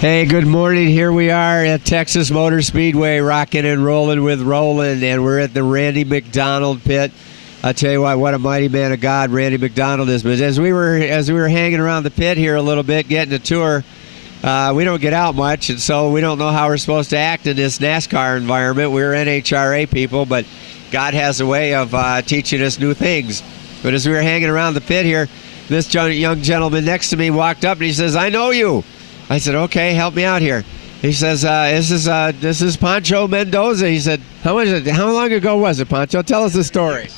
Hey, good morning. Here we are at Texas Motor Speedway, rocking and rolling with Roland, and we're at the Randy McDonald pit. I tell you what a mighty man of God Randy McDonald is. But as we were hanging around the pit here a little bit, getting a tour, we don't get out much, and so we don't know how we're supposed to act in this NASCAR environment. We're NHRA people, but God has a way of teaching us new things. But as we were hanging around the pit here, this young gentleman next to me walked up and he says, "I know you." I said, "Okay, help me out here." He says, "This is Pancho Mendoza." He said, "How long ago was it, Pancho? Tell us the story."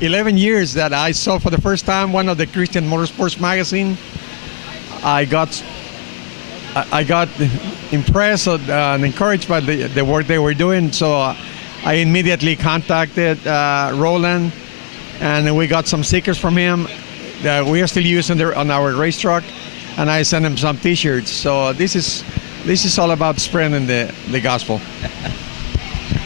11 years that I saw for the first time one of the Christian Motorsports magazine. I got impressed and encouraged by the work they were doing, so I immediately contacted Roland, and we got some stickers from him that we are still using on our race truck, and I sent him some T-shirts. So this is all about spreading the gospel.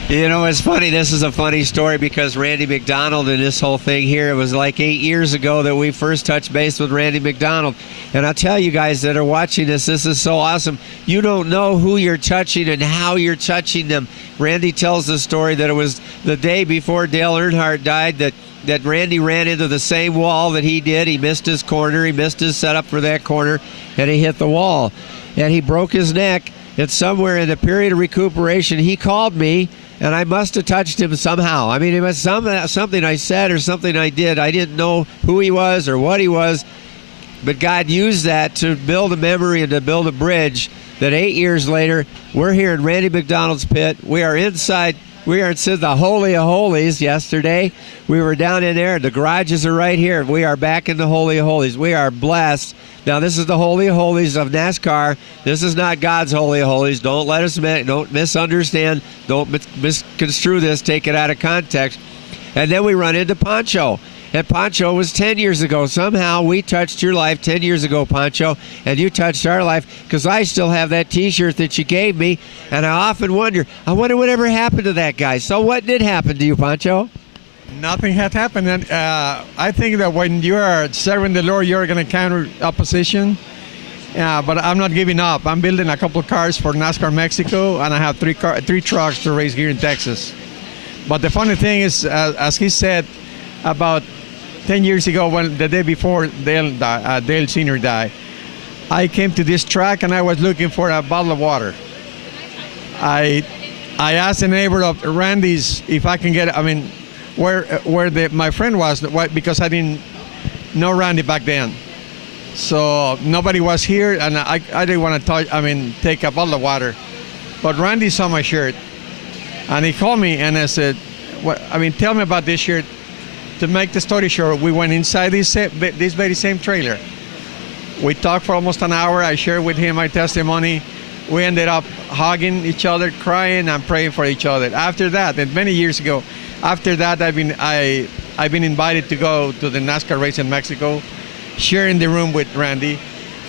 You know, it's funny. This is a funny story because Randy McDonald and this whole thing here, it was like 8 years ago that we first touched base with Randy McDonald. And I'll tell you guys that are watching this is so awesome. You don't know who you're touching and how you're touching them. Randy tells the story that it was the day before Dale Earnhardt died that Randy ran into the same wall that he did. He missed his corner. He missed his setup for that corner, and he hit the wall. And he broke his neck. And somewhere in the period of recuperation, he called me, and I must have touched him somehow. I mean, it was something I said or something I did. I didn't know who he was or what he was, but God used that to build a memory and to build a bridge that 8 years later, we're here in Randy McDonald's pit. We are inside. We are in the Holy of Holies yesterday. We were down in there. The garages are right here. We are back in the Holy of Holies. We are blessed. Now, this is the Holy of Holies of NASCAR. This is not God's Holy of Holies. Don't misunderstand. Don't misconstrue this. Take it out of context. And then we run into Pancho. And Pancho was 10 years ago. Somehow we touched your life 10 years ago, Pancho, and you touched our life because I still have that T-shirt that you gave me, and I often wonder whatever happened to that guy. So what did happen to you, Pancho? Nothing had happened. And I think that when you are serving the Lord, you're going to encounter opposition. But I'm not giving up. I'm building a couple of cars for NASCAR Mexico, and I have three trucks to race here in Texas. But the funny thing is, as he said, about 10 years ago, when the day before Dale Sr. died, I came to this track and I was looking for a bottle of water. I asked a neighbor of Randy's if I can get, where my friend was, because I didn't know Randy back then. So nobody was here, and I didn't want to take a bottle of water. But Randy saw my shirt, and he called me and I said, tell me about this shirt. To make the story short, we went inside this very same trailer. We talked for almost an hour. I shared with him my testimony. We ended up hugging each other, crying, and praying for each other. After that, and many years ago, after that, I've been invited to go to the NASCAR race in Mexico, sharing the room with Randy.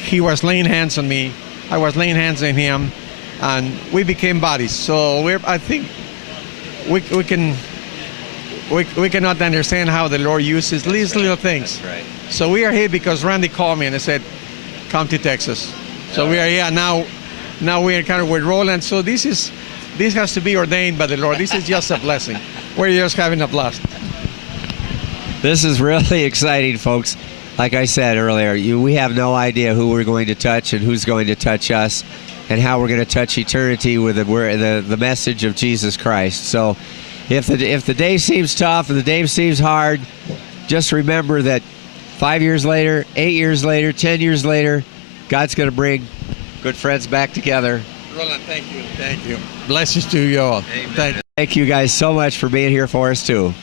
He was laying hands on me. I was laying hands on him, and we became buddies. So I think we cannot understand how the Lord uses these little things. Right. So we are here because Randy called me and said, "Come to Texas." So we are here now. Now we are kind of with Roland. So this has to be ordained by the Lord. This is just a blessing. We're just having a blast. This is really exciting, folks. Like I said earlier, we have no idea who we're going to touch and who's going to touch us, and how we're going to touch eternity with the message of Jesus Christ. So if the day seems tough and the day seems hard, just remember that 5 years later, 8 years later, 10 years later, God's going to bring good friends back together. Roland, thank you. Thank you. Blessings to you all. Thank you guys so much for being here for us, too.